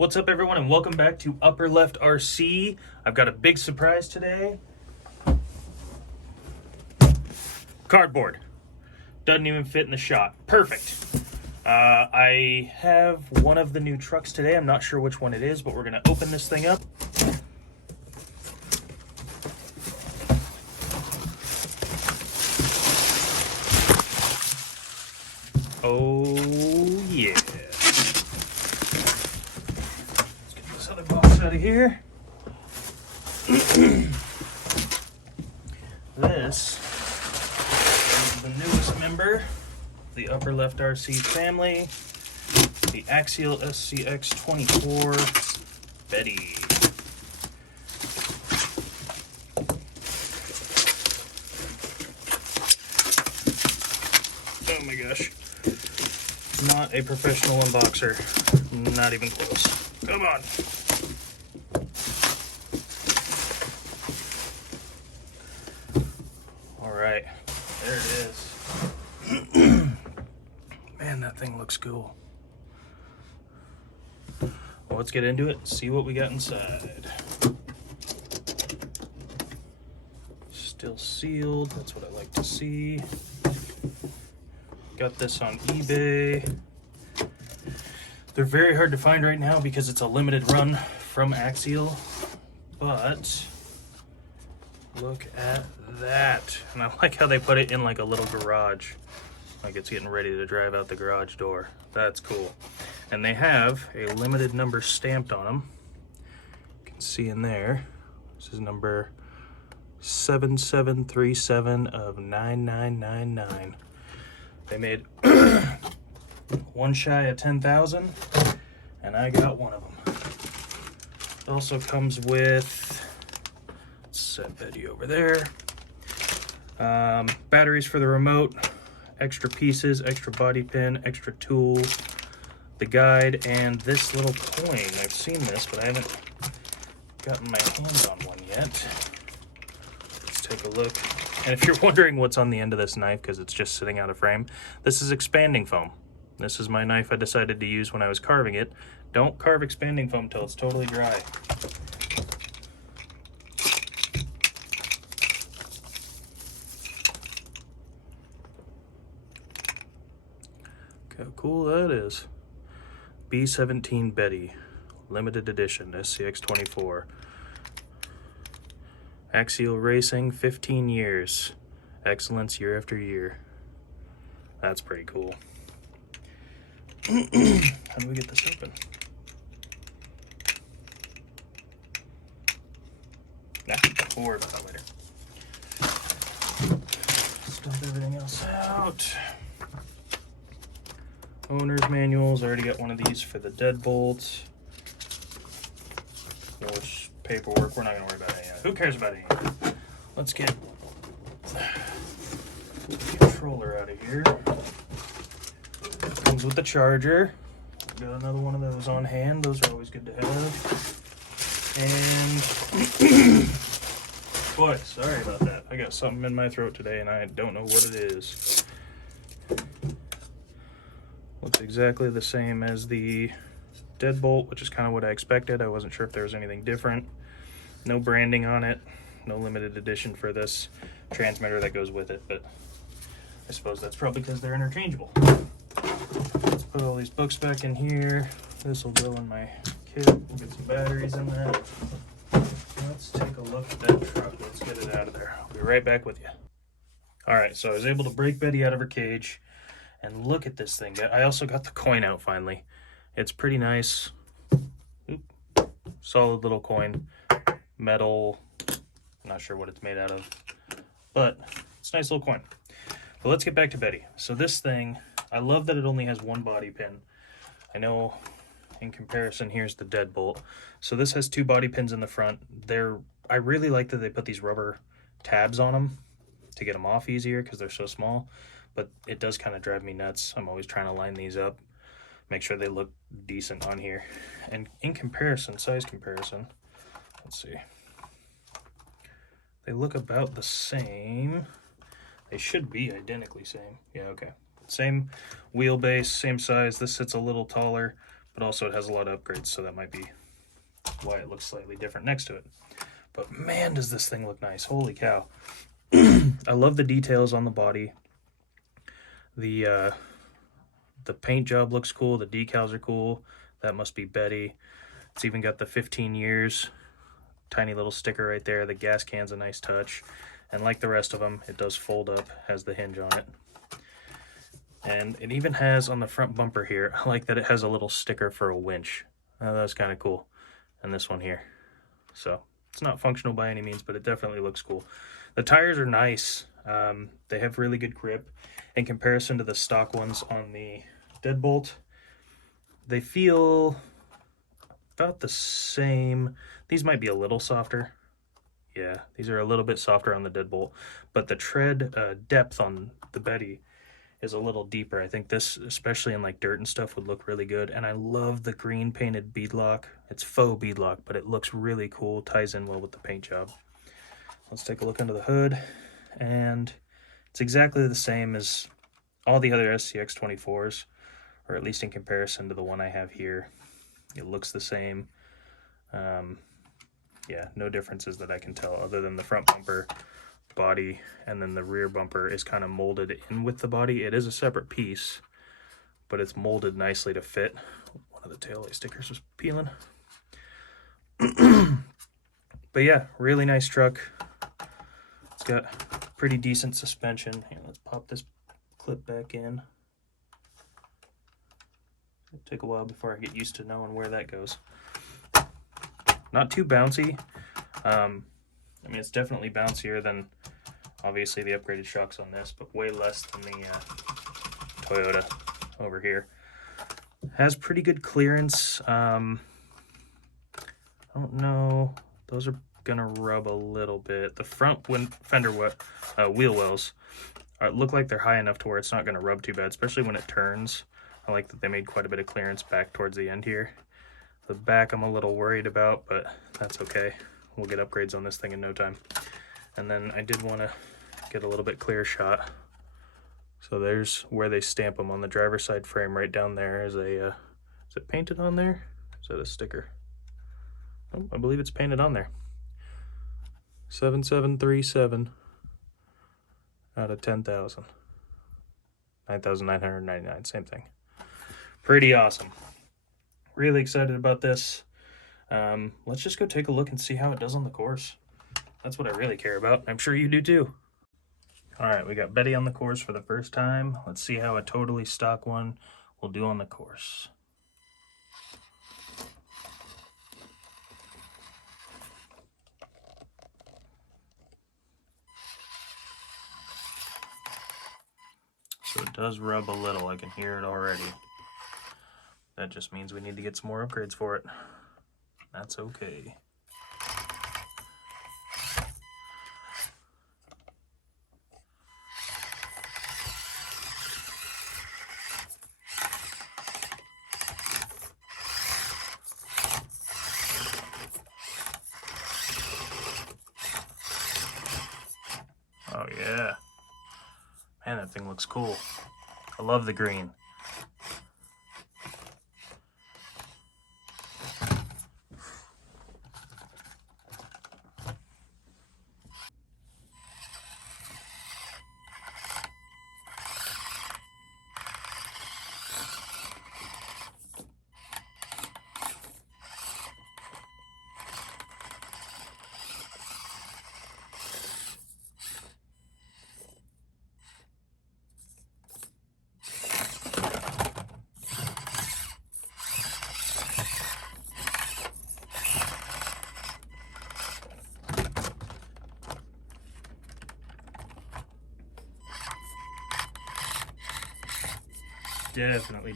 What's up, everyone, and welcome back to Upper Left RC. I've got a big surprise today. Cardboard. Doesn't even fit in the shot. Perfect. I have one of the new trucks today. I'm not sure which one it is, but we're going to open this thing up. Oh, yeah. Let's get this other box out of here. This is the newest member of the Upper Left RC family, the Axial Scx24 Betty. Oh my gosh. Not a professional unboxer. Not even close. Come on. Alright. There it is. Man, that thing looks cool. Well, let's get into it and see what we got inside. Still sealed. That's what I like to see. Got this on eBay. They're very hard to find right now because it's a limited run from Axial, but look at that. And I like how they put it in like a little garage, like it's getting ready to drive out the garage door. That's cool. And they have a limited number stamped on them. You can see in there, this is number 7737 of 9999. They made one shy of 10,000, and I got one of them. It also comes with, let's set Betty over there, batteries for the remote, extra pieces, extra body pin, extra tool, the guide, and this little coin. I've seen this, but I haven't gotten my hands on one yet. Let's take a look. And if you're wondering what's on the end of this knife, because it's just sitting out of frame, this is expanding foam. This is my knife I decided to use when I was carving it. Don't carve expanding foam till it's totally dry. Look how cool that is. B17 Betty, limited edition, Scx24. Axial Racing, 15 years. Excellence year after year. That's pretty cool. How do we get this open? Nah, we'll worry about that later. Dump everything else out. Owner's manuals. I already got one of these for the deadbolt. More paperwork. We're not going to worry about any of that. Who cares about any of that? Let's get the controller out of here. Comes with the charger. Got another one of those on hand. Those are always good to have. And boy, sorry about that. I got something in my throat today and I don't know what it is. Looks exactly the same as the deadbolt, which is kind of what I expected. I wasn't sure if there was anything different. No branding on it. No limited edition for this transmitter that goes with it, but I suppose that's probably because they're interchangeable. Let's put all these books back in here. This will go in my kit. We'll get some batteries in there. Let's take a look at that truck. Let's get it out of there. I'll be right back with you. Alright, so I was able to break Betty out of her cage, and look at this thing. I also got the coin out finally. It's pretty nice. Oop. Solid little coin. Metal. Not sure what it's made out of, but it's a nice little coin. But let's get back to Betty. So this thing, I love that it only has one body pin. I know in comparison, here's the deadbolt. So this has two body pins in the front. I really like that they put these rubber tabs on them to get them off easier because they're so small, but it does kind of drive me nuts. I'm always trying to line these up, make sure they look decent on here. And in comparison, size comparison, let's see. They look about the same. They should be identically same. Yeah, okay. Same wheelbase, same size. This sits a little taller, but but also it has a lot of upgrades, so that might be why it looks slightly different next to it. But man, does this thing look nice. Holy cow. I love the details on the body. The paint job looks cool. The decals are cool. That must be Betty. It's even got the 15 years tiny little sticker right there. The gas can's a nice touch. And like the rest of them, it does fold up, has the hinge on it. And it even has on the front bumper here, I like that it has a little sticker for a winch. That's kind of cool. And this one here. So it's not functional by any means, but it definitely looks cool. The tires are nice. They have really good grip. In comparison to the stock ones on the Deadbolt, they feel about the same. These might be a little softer. Yeah, these are a little bit softer on the Deadbolt, but the tread depth on the Betty is a little deeper. I think this, especially in like dirt and stuff, would look really good. And I love the green painted beadlock. It's faux beadlock, but it looks really cool, ties in well with the paint job. Let's take a look under the hood, and it's exactly the same as all the other Scx24s, or at least in comparison to the one I have here. It looks the same. Yeah, no differences that I can tell, other than the front bumper, body, and then the rear bumper is kind of molded in with the body. It is a separate piece, but it's molded nicely to fit. One of the taillight stickers was peeling. But yeah, really nice truck. It's got pretty decent suspension. Here, let's pop this clip back in. It'll take a while before I get used to knowing where that goes. Not too bouncy. I mean, it's definitely bouncier than obviously the upgraded shocks on this, but way less than the Toyota over here. Has pretty good clearance. I don't know. Those are gonna rub a little bit. The front fender wheel wells look like they're high enough to where it's not gonna rub too bad, especially when it turns. I like that they made quite a bit of clearance back towards the end here. The back I'm a little worried about, but that's okay. We'll get upgrades on this thing in no time. And then I did want to get a little bit clearer shot. So there's where they stamp them on the driver's side frame. Right down there is a, is it painted on there? Is that a sticker? Oh, I believe it's painted on there. 7737 out of 10,000. 9,999, same thing. Pretty awesome. Really excited about this. Let's just go take a look and see how it does on the course. That's what I really care about. I'm sure you do too. All right, we got Betty on the course for the first time. Let's see how a totally stock one will do on the course. So it does rub a little. I can hear it already. That just means we need to get some more upgrades for it. That's okay. Oh yeah. Man, that thing looks cool. I love the green.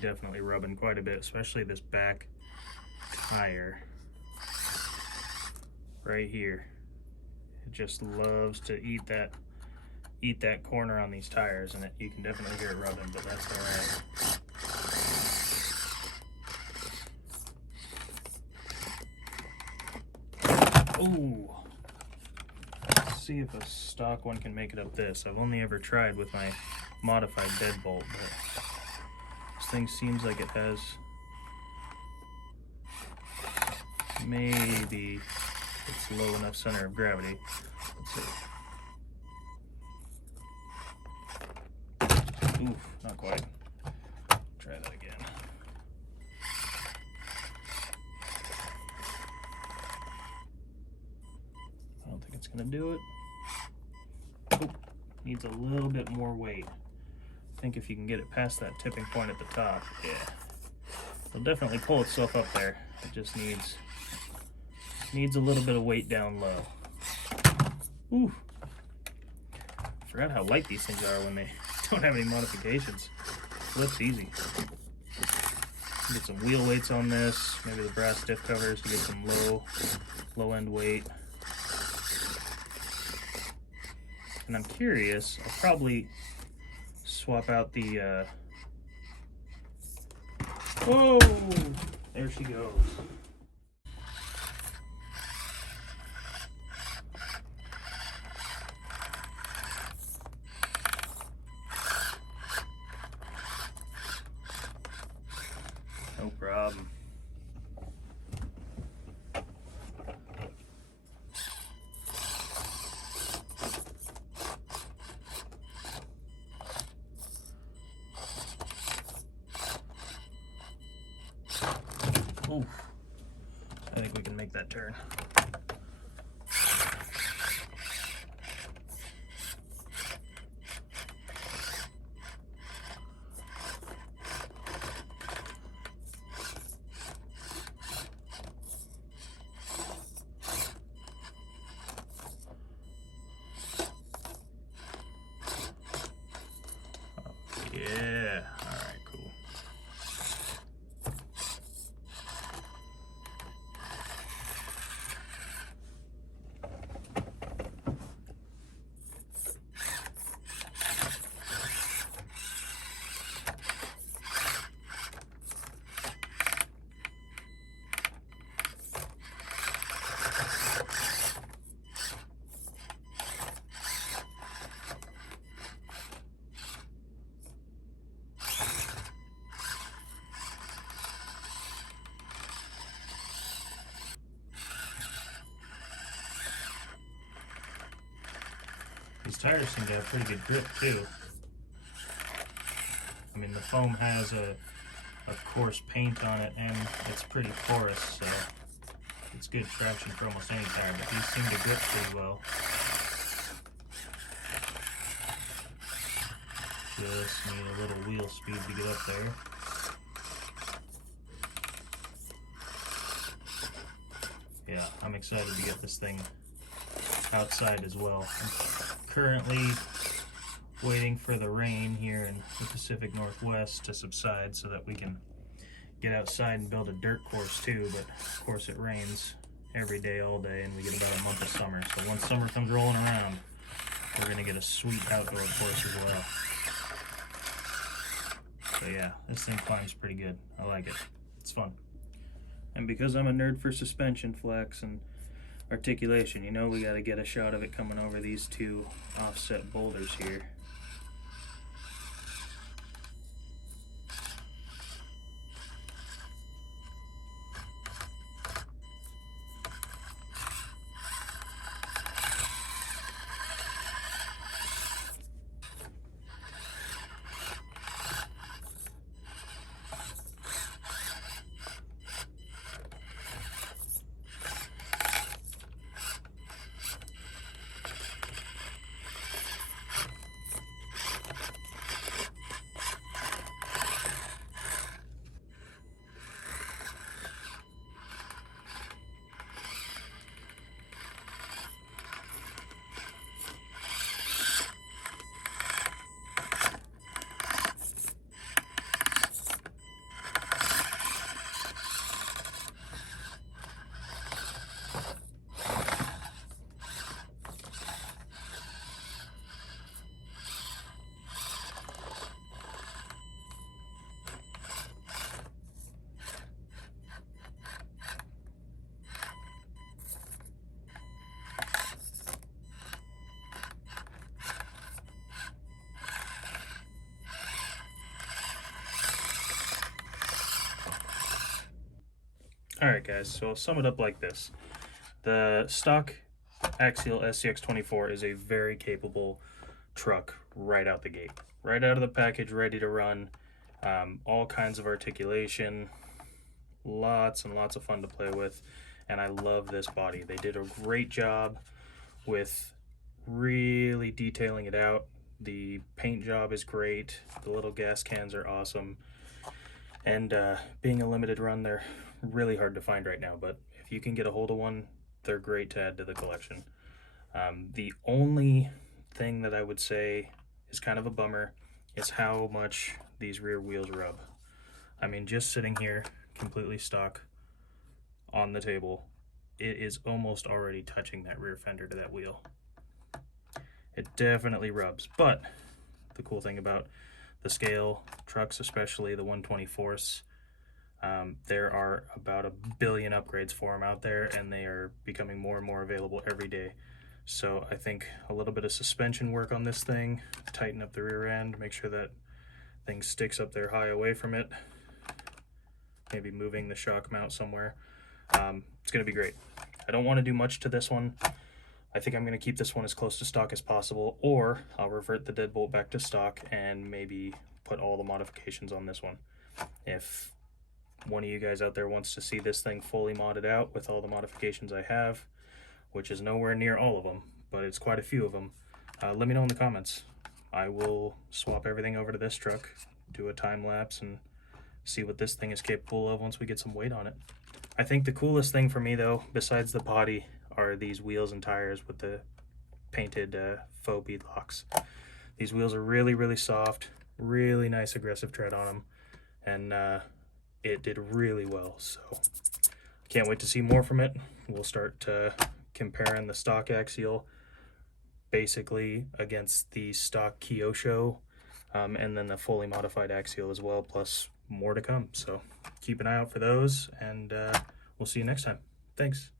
Definitely rubbing quite a bit, especially this back tire right here. It just loves to eat that corner on these tires, and you can definitely hear it rubbing, but that's all right. Ooh. Let's see if a stock one can make it up this. I've only ever tried with my modified Deadbolt, but this thing seems like it has maybe it's low enough center of gravity. Let's see. Oof, not quite. Try that again. I don't think it's gonna do it. Oh, needs a little bit more weight. I think if you can get it past that tipping point at the top, yeah. It'll definitely pull itself up there. It just needs a little bit of weight down low. Ooh. Forgot how light these things are when they don't have any modifications. Flips easy. Get some wheel weights on this, maybe the brass diff covers to get some low end weight. And I'm curious, I'll probably swap out the whoa! There she goes. No problem. Ooh, I think we can make that turn. Yeah, all right, cool. These tires seem to have pretty good grip too. I mean, the foam has a coarse paint on it and it's pretty porous, so it's good traction for almost any tire, but these seem to grip pretty well. Just need a little wheel speed to get up there. Yeah, I'm excited to get this thing outside as well. I'm currently waiting for the rain here in the Pacific Northwest to subside so that we can get outside and build a dirt course too, but of course it rains every day all day and we get about a month of summer. So once summer comes rolling around, we're gonna get a sweet outdoor course as well. So yeah, this thing climbs pretty good. I like it. It's fun. And because I'm a nerd for suspension flex and articulation, you know we got to get a shot of it coming over these two offset boulders here. Alright guys, so I'll sum it up like this. The stock Axial Scx24 is a very capable truck right out the gate. Right out of the package, ready to run. All kinds of articulation, lots and lots of fun to play with, and I love this body. They did a great job with really detailing it out. The paint job is great, the little gas cans are awesome, and being a limited run, they're really hard to find right now, but if you can get a hold of one, they're great to add to the collection. The only thing that I would say is kind of a bummer is how much these rear wheels rub. I mean, just sitting here completely stock on the table, it is almost already touching that rear fender to that wheel. It definitely rubs, but the cool thing about the scale trucks, especially the 1/24ths, there are about 1 billion upgrades for them out there, and they are becoming more and more available every day. So I think a little bit of suspension work on this thing, tighten up the rear end, make sure that thing sticks up there high away from it, maybe moving the shock mount somewhere. It's going to be great. I don't want to do much to this one. I think I'm going to keep this one as close to stock as possible, or I'll revert the deadbolt back to stock and maybe put all the modifications on this one. If one of you guys out there wants to see this thing fully modded out with all the modifications I have, which is nowhere near all of them, but it's quite a few of them, let me know in the comments. I will swap everything over to this truck, do a time lapse, and see what this thing is capable of once we get some weight on it. I think the coolest thing for me though, besides the body, are these wheels and tires with the painted faux bead locks. These wheels are really, really soft, really nice aggressive tread on them, and it did really well. So can't wait to see more from it. We'll start comparing the stock Axial basically against the stock Kyosho, and then the fully modified Axial as well, plus more to come. So keep an eye out for those, and we'll see you next time. Thanks.